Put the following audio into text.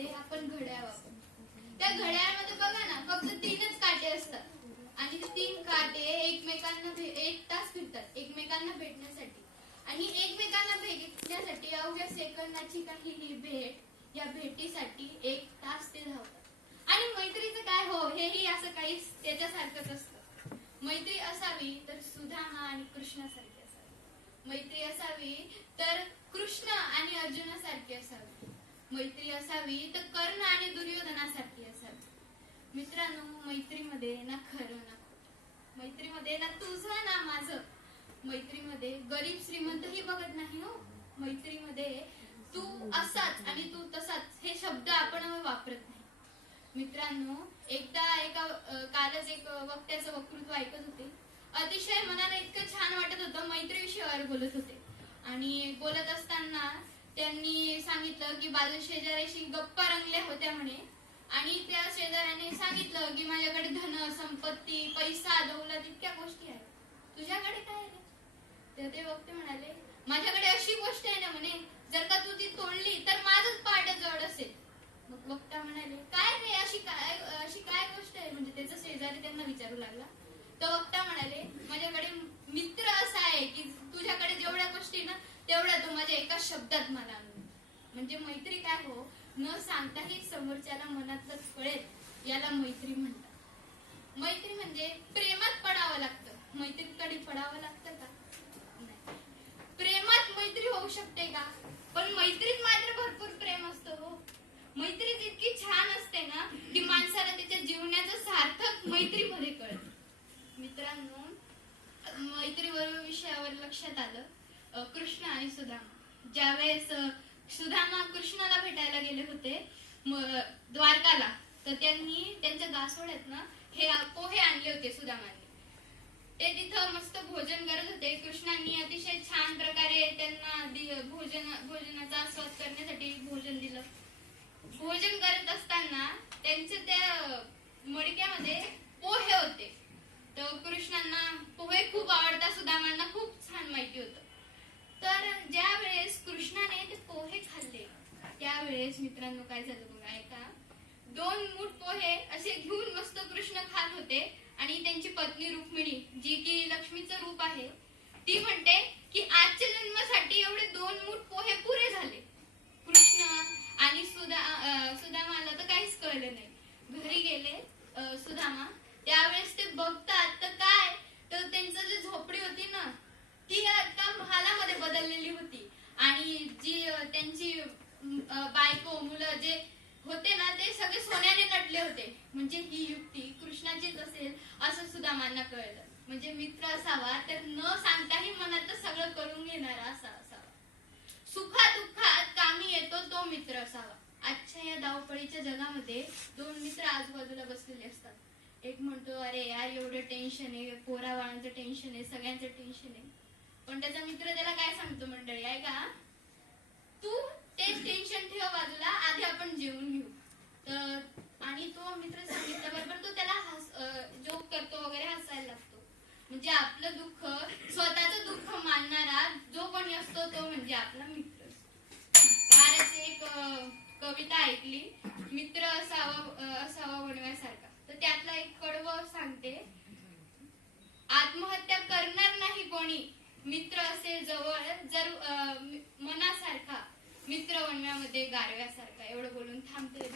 मध्ये आपण घड्याळ वापरतो त्या घड्याळमध्ये बघा ना फक्त तीनच काटे असतात. आणि तीन काटे एकमेकांना एक तास फिरतात एकमेकांना भेटण्यासाठी. आणि एकमेकांना भेटण्यासाठी अवघ्या सेकंदाची काही ही भेट या भेटीसाठी एक तास ते धावतात. आणि मैत्रीचं काय हो हेही असं काही त्याच्यासारखंच असतं. मैत्री असावी तर सुधामा आणि कृष्णासारखी असावी. मैत्री असावी तर कृष्ण आणि अर्जुनासारखी असावी. मैत्री असावी तर कर्ण आणि दुर्योधनासारखी असावी. मित्रांनो मैत्रीमध्ये ना खरं ना मैत्रीमध्ये ना तुझं ना माझं. मैत्रीमध्ये गरीब श्रीमंत ही बघत नाही हो. मैत्रीमध्ये तू असाच आणि तू तसाच हे शब्द आपण वापरत नाही. मित्रांनो एकदा एका कालच एक वक्त्याचं वक्तृत्व ऐकत होते. अतिशय मनाला इतकं छान वाटत होतं मैत्री विषयावर बोलत होते. आणि बोलत असताना त्यांनी सांगितलं की बाजू शेजाऱ्याशी गप्पा रंगल्या होत्या म्हणे. आणि त्या शेजाऱ्याने सांगितलं की माझ्याकडे धन संपत्ती पैसा दौलत इतक्या गोष्टी आहेत. तुझ्याकडे काय आहे? तर ते वक्ते म्हणाले माझ्याकडे अशी गोष्ट आहे ना म्हणे जर का तू ती तोडली तर माझंच पाठ जड असेल. मग वक्ता म्हणाले काय रे अशी काय अशी काय गोष्ट आहे? म्हणजे त्याचा शेजारी त्यांना विचारू लागला. तर वक्ता म्हणाले माझ्याकडे मित्र असा आहे की तुझ्याकडे जेवढ्या गोष्टी ना तेवढ्या तो माझ्या एका शब्दात मला आणून म्हणजे मैत्री काय हो न सांगताही समोरच्याला मनातलं कळेल याला मैत्री म्हणतात. मैत्री म्हणजे प्रेमात पडावं लागतं. मैत्रीकडे पडावं लागतं का? प्रेमात मैत्री होऊ शकते का? पण मैत्रीत मात्र भरपूर प्रेम असतो हो. मैत्री इतकी छान असते ना की माणसाला त्याच्या जीवनाचं सार्थक मैत्रीमध्ये कळत. मित्रांनो मैत्रीवर विषयावर लक्षात आलं. कृष्ण आणि सुदामा ज्यावेळेस सुदामा कृष्णाला भेटायला गेले होते द्वारकाला. तर त्यांनी त्यांच्या दासोड्यात ना हे पोहे आणले होते सुदामाने ते तिथं मस्त भोजन करत होते. कृष्णांनी अतिशय छान प्रकारे त्यांना भोजन भोजनाचा आस्वाद करण्यासाठी भोजन दिलं. भोजन करत असताना त्यांच्या त्या मडक्यामध्ये पोहे होते. तर कृष्णांना पोहे खूप आवडतात सुदामांना खूप छान माहिती होतं तर ज्या वेळेस कृष्णाने ते पोहे खाल्ले त्यावेळेस मित्रांनो काय झालं बघा ऐका. दोन मूठ पोहे असे घेऊन मस्त कृष्ण खात होते आणि त्यांची पत्नी रुक्मिणी जी की लक्ष्मीचं रूप आहे ती म्हणते की आजच्या जन्मासाठी एवढे दोन मूठ पोहे पुरे झाले. कृष्ण आणि सुदा सुदामाला तर काहीच कळलं नाही घरी गेले अं, सुदामा त्यावेळेस ते बघतात तर काय तर त्यांचं जे झोपडी होती ना ती आता महालामध्ये बदललेली होती आणि जी अं, त्यांची अं, बायको मुलं जे होते ना ते सगळे पडले होते. म्हणजे ही युक्ती कृष्णाचीच असेल असं सुदामांना कळलं म्हणजे मित्र असावा तर न सांगताही मनात सगळं करून घेणारा असा असावा. सुखा दुःखात कामी येतो तो मित्र असावा. आजच्या या धावपळीच्या जगामध्ये दोन मित्र आजूबाजूला बसलेले असतात. एक म्हणतो अरे यार एवढं टेन्शन आहे पोरा बाळांचं टेन्शन आहे सगळ्यांचं टेन्शन आहे. पण त्याचा मित्र त्याला काय सांगतो मंडळी? आहे का तू ते टेन्शन ठेव बाजूला आधी आपण जेवून घेऊ तर आणि तो मित्र सांगितल्याबरोबर तो त्याला जोक करतो वगैरे हसायला लागतो. म्हणजे आपलं दुःख स्वतःच दुःख मानणारा जो कोणी असतो तो म्हणजे आपला मित्र फारच एक कविता ऐकली. मित्र असावा असावा बनवायसारखा तर त्यातला एक कडवं सांगते. आत्महत्या करणार नाही कोणी. मित्र असेल जवळ जर मनासारखा मित्र बनव्यामध्ये गारव्यासारखा. एवढं बोलून थांबते.